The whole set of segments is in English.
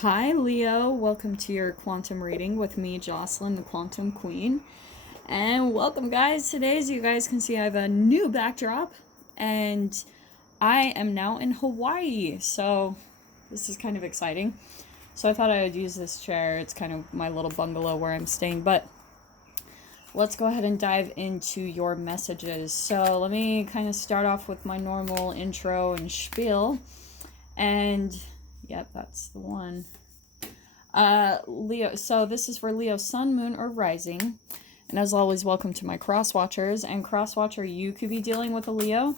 Hi Leo, welcome to your quantum reading with me, Jocelyn, the Quantum Queen. And welcome guys. Today, as you guys can see, I have a new backdrop and I am now in Hawaii. So this is kind of exciting. So I thought I would use this chair. It's kind of my little bungalow where I'm staying, but let's go ahead and dive into your messages. So let me kind of start off with my normal intro and spiel. And yep, that's the one. Leo, so this is for Leo sun, moon, or rising. And as always, welcome to my cross watchers. And cross watcher, you could be dealing with a Leo,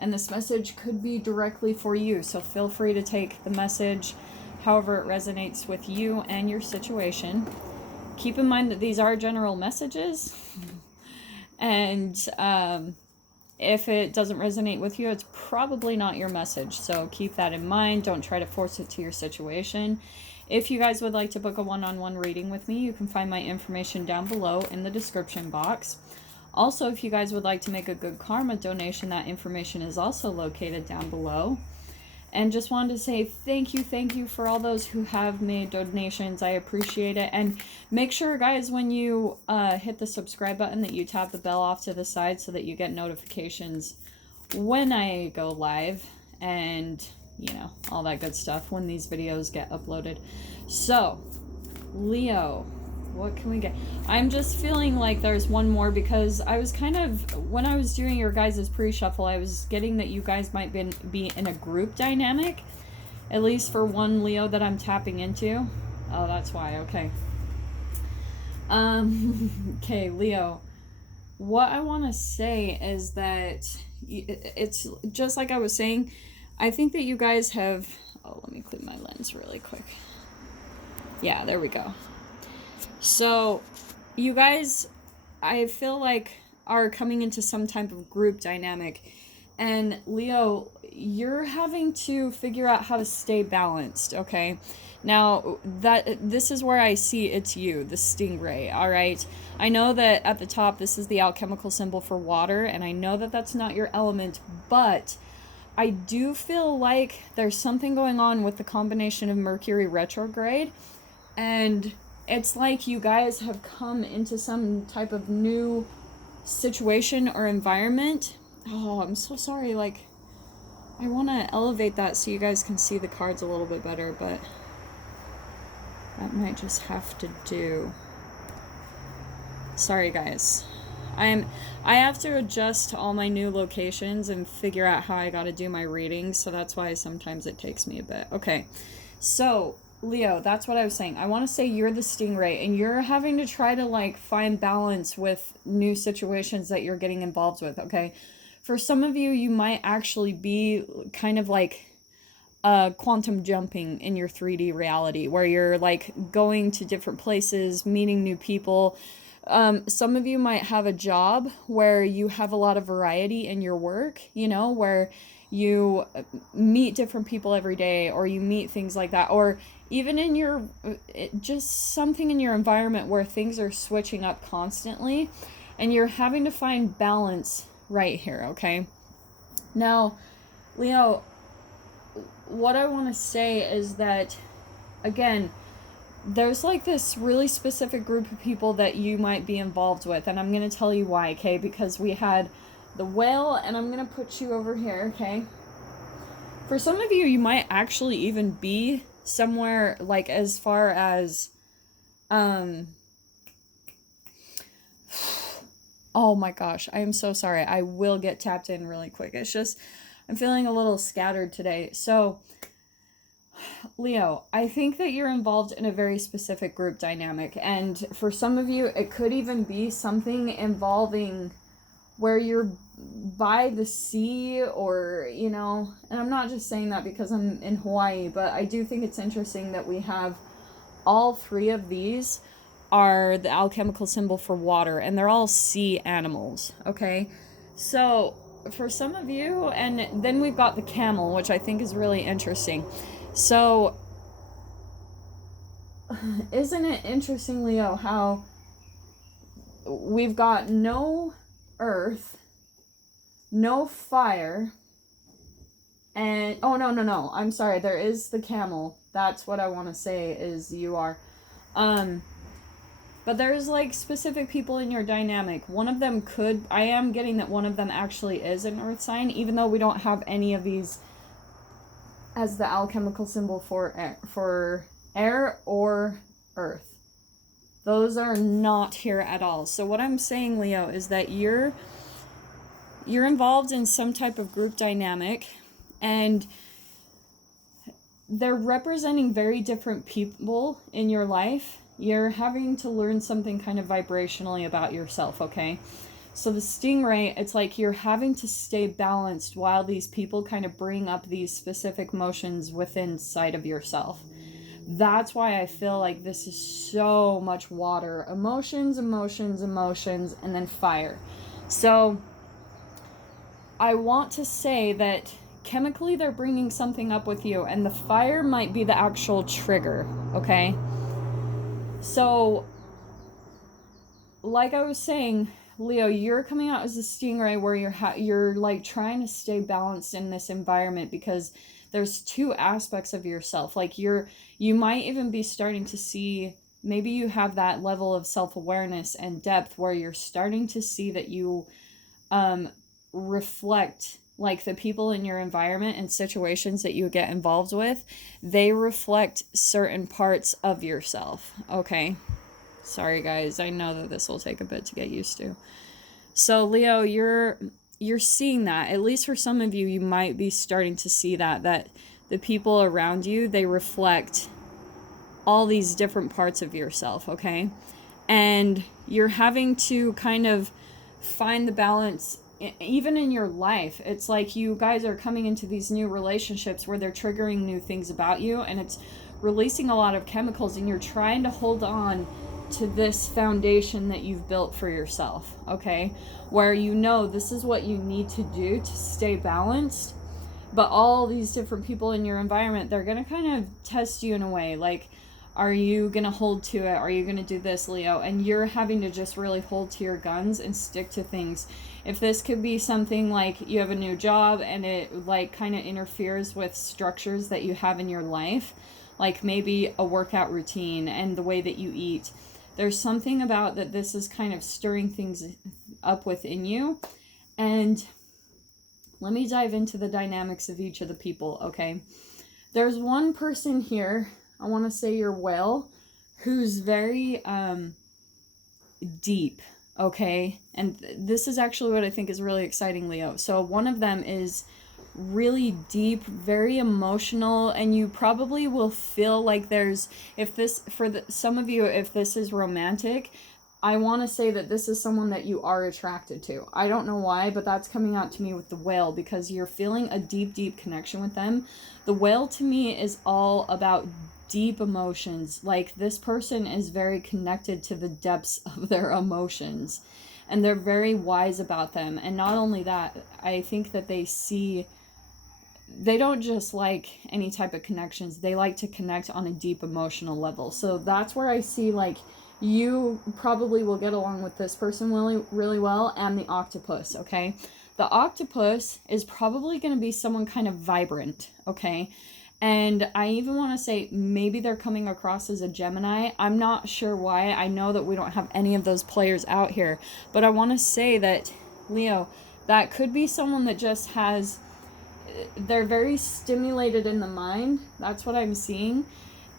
and this message could be directly for you. So feel free to take the message however it resonates with you and your situation. Keep in mind that these are general messages. And if it doesn't resonate with you, it's probably not your message. So keep that in mind. Don't try to force it to your situation. If you guys would like to book a one-on-one reading with me, you can find my information down below in the description box. Also, if you guys would like to make a good karma donation, that information is also located down below. And just wanted to say thank you for all those who have made donations. I appreciate it. And make sure, guys, when you hit the subscribe button, that you tap the bell off to the side so that you get notifications when I go live and, you know, all that good stuff when these videos get uploaded. So, Leo, what can we get? I'm just feeling like there's one more because I was kind of, when I was doing your guys' pre-shuffle, I was getting that you guys might be in a group dynamic, at least for one Leo that I'm tapping into. Oh, that's why. Okay. Okay, Leo. What I want to say is that it's just like I was saying, I think that you guys have, oh, let me clean my lens really quick. Yeah, there we go. So, you guys, I feel like, are coming into some type of group dynamic. And Leo, you're having to figure out how to stay balanced, okay? Now, this is where I see it's you, the stingray, all right? I know that at the top, this is the alchemical symbol for water, and I know that that's not your element, but I do feel like there's something going on with the combination of Mercury retrograde, and it's like you guys have come into some type of new situation or environment. Oh, I'm so sorry. Like, I want to elevate that so you guys can see the cards a little bit better, but that might just have to do. Sorry, guys. I have to adjust to all my new locations and figure out how I got to do my readings, so that's why sometimes it takes me a bit. Okay, so Leo, that's what I was saying. I want to say you're the stingray, and you're having to try to, like, find balance with new situations that you're getting involved with, okay? For some of you, you might actually be kind of like quantum jumping in your 3D reality, where you're, like, going to different places, meeting new people. Some of you might have a job where you have a lot of variety in your work, you know, where you meet different people every day, or you meet things like that, or even in your, just something in your environment where things are switching up constantly, and you're having to find balance right here, okay? Now, Leo, what I want to say is that, again, there's like this really specific group of people that you might be involved with, and I'm going to tell you why, okay? Because we had the whale, and I'm going to put you over here, okay? For some of you, you might actually even be somewhere, like, as far as, oh my gosh, I am so sorry. I will get tapped in really quick. It's just, I'm feeling a little scattered today. So, Leo, I think that you're involved in a very specific group dynamic, and for some of you, it could even be something involving where you're by the sea, or, you know, and I'm not just saying that because I'm in Hawaii, but I do think it's interesting that we have all three of these are the alchemical symbol for water, and they're all sea animals, okay? So, for some of you, and then we've got the camel, which I think is really interesting. So, isn't it interesting, Leo, how we've got no earth, no fire, And, oh, no, I'm sorry, there is the camel. That's what I want to say is you are. But there's, like, specific people in your dynamic. One of them could, I am getting that one of them actually is an earth sign, even though we don't have any of these as the alchemical symbol for air or earth. Those are not here at all. So what I'm saying, Leo, is that you're involved in some type of group dynamic, and they're representing very different people in your life. You're having to learn something kind of vibrationally about yourself, okay? So the stingray, it's like you're having to stay balanced while these people kind of bring up these specific emotions within sight of yourself. That's why I feel like this is so much water. Emotions, and then fire. So I want to say that chemically they're bringing something up with you, and the fire might be the actual trigger, okay? So, like I was saying, Leo, you're coming out as a stingray where you're like trying to stay balanced in this environment, because there's two aspects of yourself. Like you might even be starting to see, maybe you have that level of self-awareness and depth where you're starting to see that you reflect, like the people in your environment and situations that you get involved with, they reflect certain parts of yourself, okay? Sorry guys, I know that this will take a bit to get used to. So Leo, you're seeing that. At least for some of you, you might be starting to see that the people around you, they reflect all these different parts of yourself, okay? And you're having to kind of find the balance even in your life. It's like you guys are coming into these new relationships where they're triggering new things about you, and it's releasing a lot of chemicals, and you're trying to hold on to this foundation that you've built for yourself, okay? Where you know this is what you need to do to stay balanced, but all these different people in your environment, they're gonna kind of test you in a way, like, are you gonna hold to it? Are you gonna do this, Leo? And you're having to just really hold to your guns and stick to things. If this could be something like you have a new job and it like kind of interferes with structures that you have in your life, like maybe a workout routine and the way that you eat, there's something about that this is kind of stirring things up within you. And let me dive into the dynamics of each of the people, okay? There's one person here, I want to say your whale, who's very deep, okay? And this is actually what I think is really exciting, Leo. So one of them is really deep, very emotional, and you probably will feel like there's, if this, for some of you, if this is romantic, I want to say that this is someone that you are attracted to. I don't know why, but that's coming out to me with the whale, because you're feeling a deep connection with them. The whale to me is all about deep emotions. Like this person is very connected to the depths of their emotions, and they're very wise about them. And not only that, I think that they don't just like any type of connections. They like to connect on a deep emotional level. So that's where I see like you probably will get along with this person really, really well, and the octopus, okay? The octopus is probably going to be someone kind of vibrant, okay? And I even want to say maybe they're coming across as a Gemini. I'm not sure why. I know that we don't have any of those players out here. But I want to say that, Leo, that could be someone that just has, they're very stimulated in the mind. That's what I'm seeing.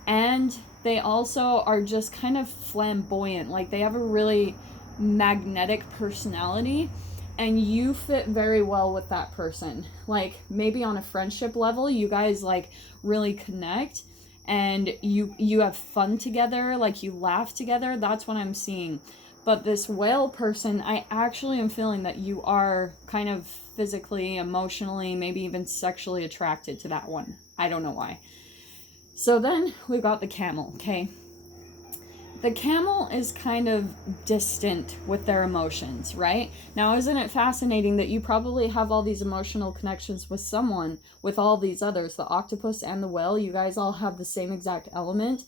And they also are just kind of flamboyant. Like they have a really magnetic personality. And you fit very well with that person. Like maybe on a friendship level, you guys like really connect, and you have fun together, like you laugh together. That's what I'm seeing. But this whale person, I actually am feeling that you are kind of physically, emotionally, maybe even sexually attracted to that one. I don't know why. So then we've got the camel, okay? The camel is kind of distant with their emotions, right? Now, isn't it fascinating that you probably have all these emotional connections with someone, with all these others, the octopus and the whale, you guys all have the same exact element,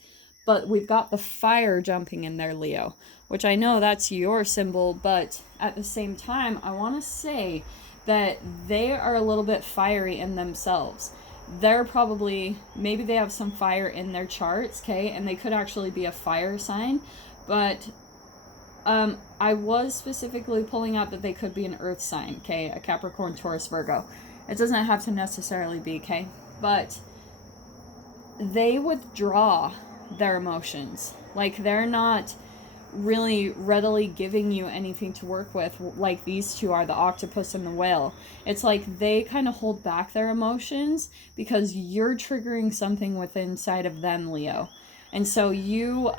but we've got the fire jumping in there, Leo, which I know that's your symbol, but at the same time, I want to say that they are a little bit fiery in themselves. They're probably, maybe they have some fire in their charts, okay, and they could actually be a fire sign, but I was specifically pulling out that they could be an earth sign, okay, a Capricorn, Taurus, Virgo. It doesn't have to necessarily be, okay, but they withdraw their emotions. Like, they're not really readily giving you anything to work with like these two are, the octopus and the whale. It's like they kind of hold back their emotions because you're triggering something within inside of them, Leo. And so you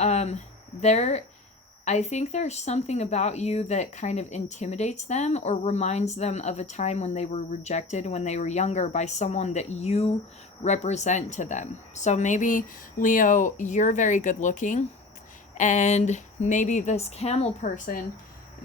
I think there's something about you that kind of intimidates them or reminds them of a time when they were rejected when they were younger by someone that you represent to them. So maybe, Leo, you're very good looking, and maybe this camel person,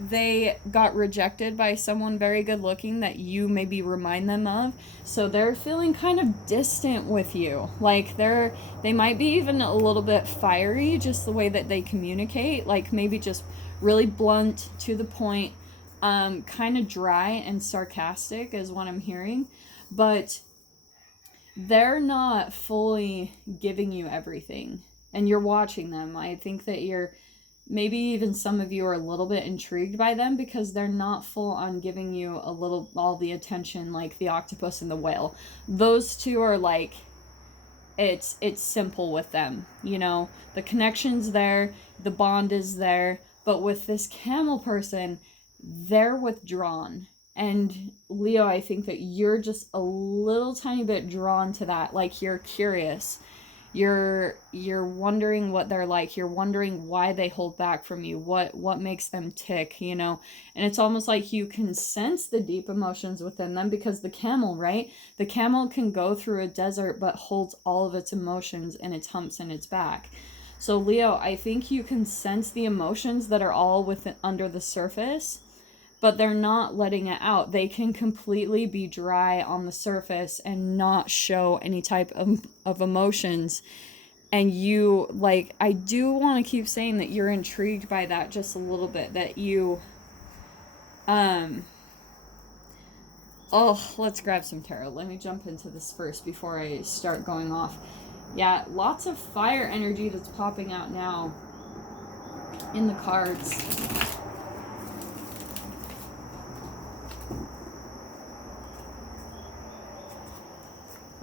they got rejected by someone very good looking that you maybe remind them of. So they're feeling kind of distant with you. Like they might be even a little bit fiery, just the way that they communicate. Like maybe just really blunt, to the point, kind of dry and sarcastic is what I'm hearing. But they're not fully giving you everything. And you're watching them. I think that maybe even some of you are a little bit intrigued by them because they're not full on giving you all the attention like the octopus and the whale. Those two are like, it's simple with them, you know, the connection's there, the bond is there, but with this camel person, they're withdrawn. And Leo, I think that you're just a little tiny bit drawn to that. Like, you're curious. You're wondering what they're like. You're wondering why they hold back from you. What makes them tick, you know? And it's almost like you can sense the deep emotions within them because the camel, right? The camel can go through a desert but holds all of its emotions in its humps and its back. So Leo, I think you can sense the emotions that are all under the surface, but they're not letting it out. They can completely be dry on the surface and not show any type of emotions. And you, like, I do want to keep saying that you're intrigued by that just a little bit, that you, let's grab some tarot. Let me jump into this first before I start going off. Yeah, lots of fire energy that's popping out now in the cards.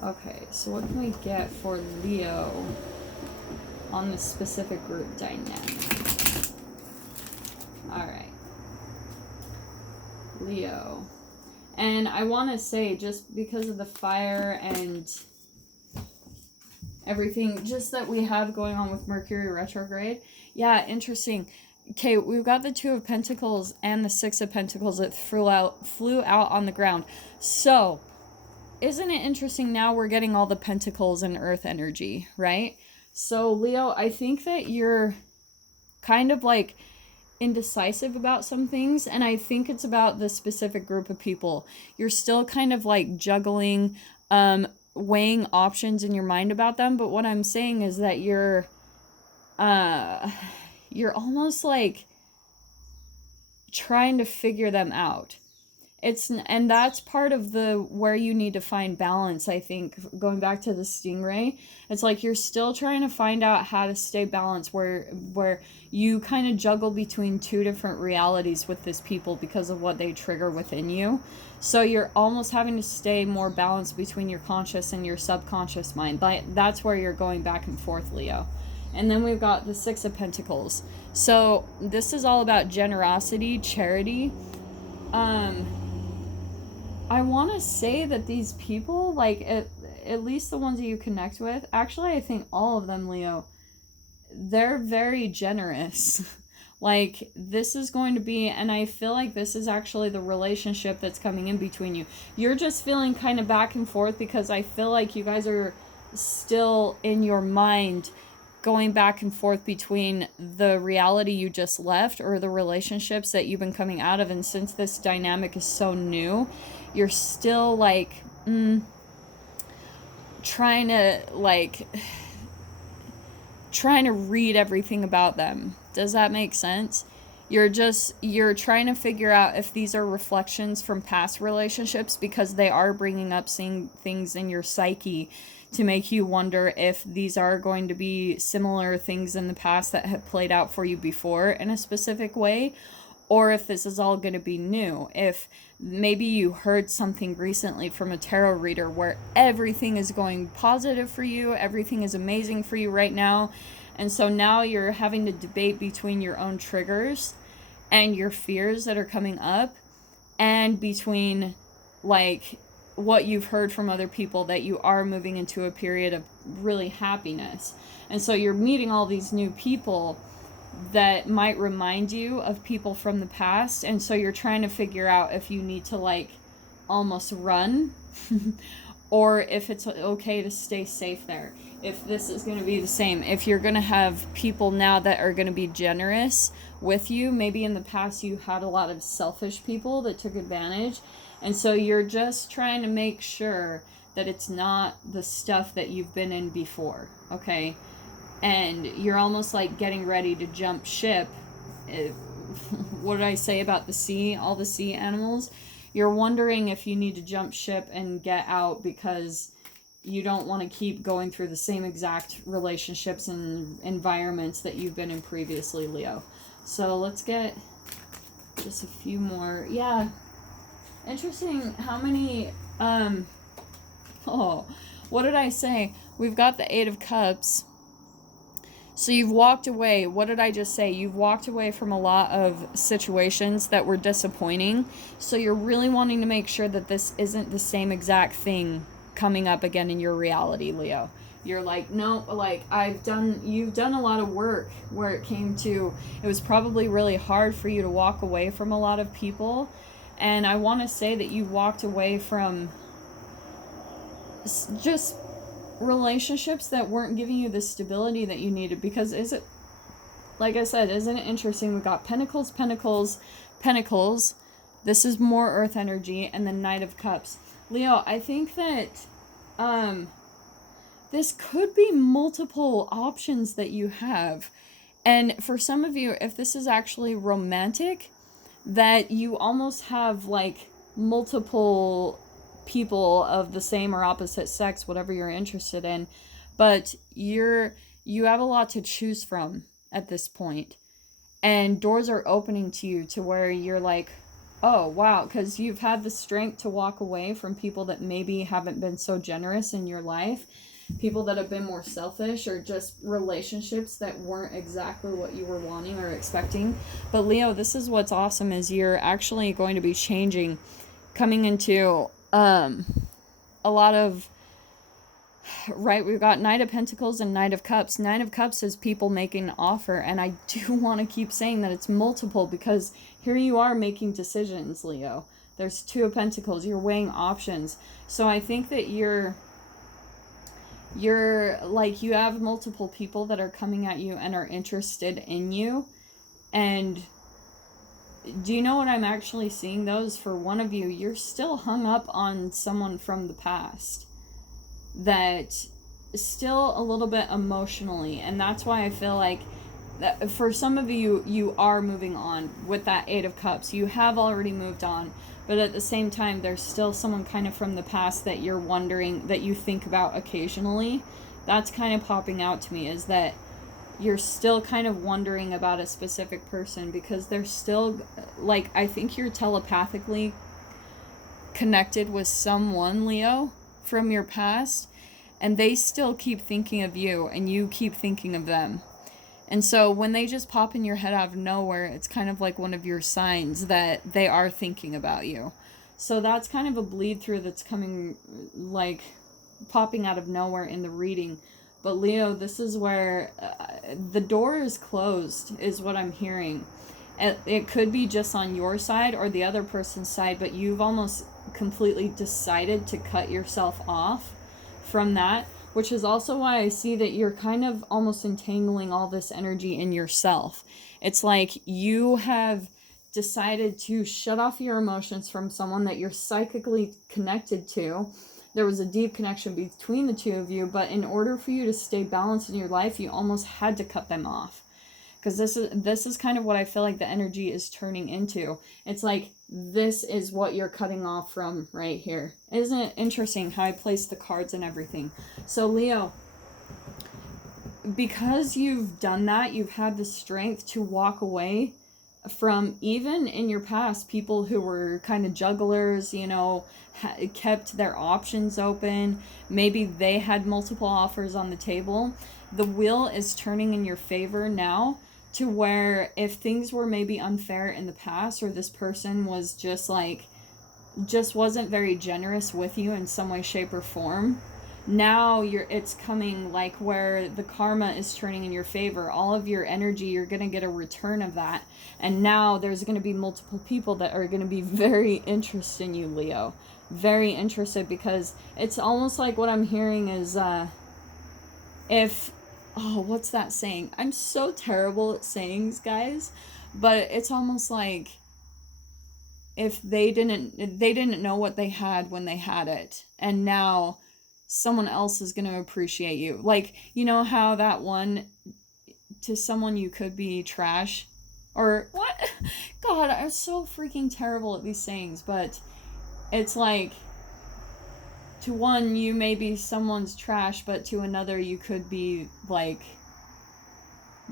Okay, so what can we get for Leo on this specific group dynamic? Alright. Leo. And I want to say, just because of the fire and everything just that we have going on with Mercury retrograde. Yeah, interesting. Okay, we've got the Two of Pentacles and the Six of Pentacles that flew out on the ground. So, isn't it interesting, now we're getting all the pentacles and earth energy, right? So Leo, I think that you're kind of like indecisive about some things, and I think it's about this specific group of people. You're still kind of like juggling, weighing options in your mind about them, but what I'm saying is that you're almost like trying to figure them out. And that's part of where you need to find balance, I think, going back to the stingray. It's like you're still trying to find out how to stay balanced, where you kind of juggle between two different realities with this people because of what they trigger within you. So you're almost having to stay more balanced between your conscious and your subconscious mind. That's where you're going back and forth, Leo. And then we've got the Six of Pentacles. So this is all about generosity, charity. I want to say that these people, like, at least the ones that you connect with, actually, I think all of them, Leo, they're very generous. Like, this is going to be, and I feel like this is actually the relationship that's coming in between you. You're just feeling kind of back and forth because I feel like you guys are still in your mind going back and forth between the reality you just left or the relationships that you've been coming out of. And since this dynamic is so new, you're still like trying to read everything about them. Does that make sense? You're trying to figure out if these are reflections from past relationships, because they are bringing up seeing things in your psyche to make you wonder if these are going to be similar things in the past that have played out for you before in a specific way, or if this is all going to be new. If maybe you heard something recently from a tarot reader where everything is going positive for you, everything is amazing for you right now, and so now you're having to debate between your own triggers and your fears that are coming up, and between like what you've heard from other people that you are moving into a period of really happiness. And so you're meeting all these new people that might remind you of people from the past, and so you're trying to figure out if you need to like almost run or if it's okay to stay safe there. If this is going to be the same, if you're going to have people now that are going to be generous with you. Maybe in the past you had a lot of selfish people that took advantage, and so you're just trying to make sure that it's not the stuff that you've been in before, okay? And you're almost like getting ready to jump ship. What did I say about the sea, all the sea animals? You're wondering if you need to jump ship and get out because you don't want to keep going through the same exact relationships and environments that you've been in previously, Leo. So let's get just a few more. Yeah. Interesting how many, what did I say? We've got the Eight of Cups. So you've walked away. What did I just say? You've walked away from a lot of situations that were disappointing. So you're really wanting to make sure that this isn't the same exact thing coming up again in your reality, Leo. You're like, no, like you've done a lot of work where it came to, it was probably really hard for you to walk away from a lot of people. And I want to say that you walked away from just relationships that weren't giving you the stability that you needed, because like I said, isn't it interesting? We got Pentacles, Pentacles, Pentacles. This is more Earth energy, and then Knight of Cups. Leo, I think that this could be multiple options that you have. And for some of you, if this is actually romantic, that you almost have like multiple people of the same or opposite sex, whatever you're interested in, but you have a lot to choose from at this point, and doors are opening to you to where you're like, oh wow, because you've had the strength to walk away from people that maybe haven't been so generous in your life, people that have been more selfish, or just relationships that weren't exactly what you were wanting or expecting. But Leo, this is what's awesome, is you're actually going to be changing, coming into a lot of, right, we've got Knight of Pentacles and Knight of Cups. Knight of Cups is people making an offer, and I do want to keep saying that it's multiple, because here you are making decisions, Leo. There's Two of Pentacles, you're weighing options. So I think that you're like, you have multiple people that are coming at you and are interested in you. And do you know what I'm actually seeing? Those, for one of you, you're still hung up on someone from the past that is still a little bit emotionally, and that's why I feel like that for some of you, you are moving on with that Eight of Cups. You have already moved on, but at the same time, there's still someone kind of from the past that you're wondering, that you think about occasionally. That's kind of popping out to me, is that you're still kind of wondering about a specific person, because they're still, like, I think you're telepathically connected with someone, Leo, from your past, and they still keep thinking of you, and you keep thinking of them. And so when they just pop in your head out of nowhere, it's kind of like one of your signs that they are thinking about you. So that's kind of a bleed through that's coming, like, popping out of nowhere in the reading. But Leo, this is where the door is closed, is what I'm hearing. It could be just on your side or the other person's side, but you've almost completely decided to cut yourself off from that, which is also why I see that you're kind of almost entangling all this energy in yourself. It's like you have decided to shut off your emotions from someone that you're psychically connected to. There was a deep connection between the two of you, but in order for you to stay balanced in your life, you almost had to cut them off. because this is kind of what I feel like the energy is turning into. It's like this is what you're cutting off from right here. Isn't it interesting how I placed the cards and everything? So Leo, because you've done that, you've had the strength to walk away from, even in your past, people who were kind of jugglers, you know, kept their options open. Maybe they had multiple offers on the table. The wheel is turning in your favor now, to where if things were maybe unfair in the past, or this person was just like, just wasn't very generous with you in some way, shape, or form, now it's coming like where the karma is turning in your favor. All of your energy, you're going to get a return of that. And now there's going to be multiple people that are going to be very interested in you, Leo. Very interested, because it's almost like what I'm hearing is what's that saying? I'm so terrible at sayings, guys, but it's almost like if they didn't know what they had when they had it, and now someone else is going to appreciate you. Like, you know how that one, to someone you could be trash, or what? God, I'm so freaking terrible at these sayings, but it's like, to one, you may be someone's trash, but to another, you could be like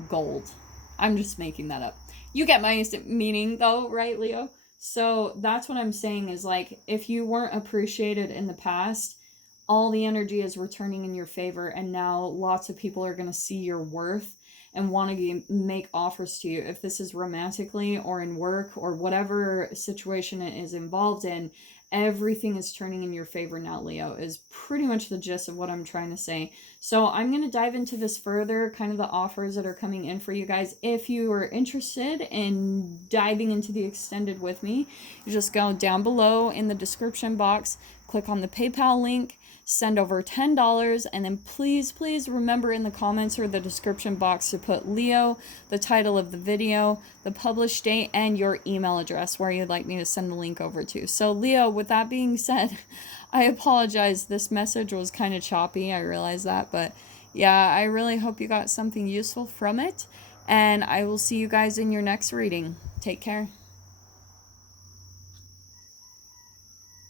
gold. I'm just making that up. You get my meaning though, right, Leo? So that's what I'm saying, is like, if you weren't appreciated in the past, all the energy is returning in your favor, and now lots of people are going to see your worth and want to make offers to you. If this is romantically or in work or whatever situation it is involved in, everything is turning in your favor now, Leo, is pretty much the gist of what I'm trying to say. So I'm going to dive into this further, kind of the offers that are coming in for you guys. If you are interested in diving into the extended with me, you just go down below in the description box, click on the PayPal link, send over $10, and then please remember in the comments or the description box to put Leo, the title of the video, the published date, and your email address where you'd like me to send the link over to. So Leo, with that being said, I apologize, this message was kind of choppy, I realize that, but yeah, I really hope you got something useful from it, and I will see you guys in your next reading. Take care.